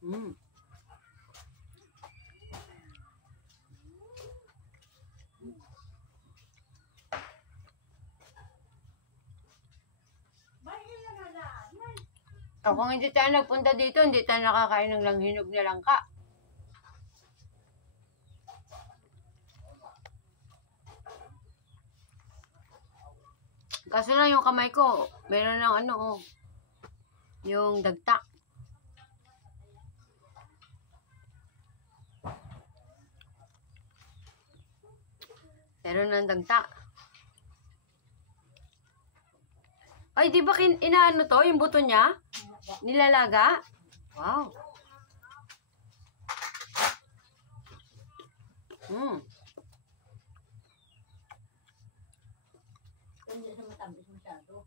Mm. O, kung hindi tayo nagpunta dito, hindi tayo nakakain ng langhinog na langka. Kaso lang yung kamay ko, meron ng ano, oh, yung dagta. Meron ng dagta. Ay, di ba inaano to, yung buto niya? Nilalaga? Wow. Hindi na matamis masyado.